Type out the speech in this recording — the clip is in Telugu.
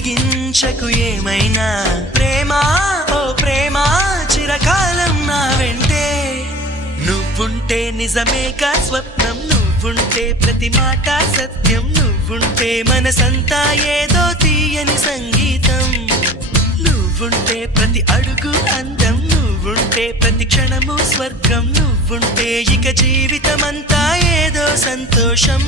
అడిగించకు ఏమైనా ప్రేమ ఓ ప్రేమ చిరకాలం నా వెంటే నువ్వుంటే నిజమేగా స్వప్నం నువ్వుంటే ప్రతి మాట సత్యం నువ్వుంటే మనసంతా ఏదో తీయని సంగీతం నువ్వుంటే ప్రతి అడుగు అందం నువ్వుంటే ప్రతి క్షణము స్వర్గం నువ్వుంటే ఇక జీవితమంతా ఏదో సంతోషం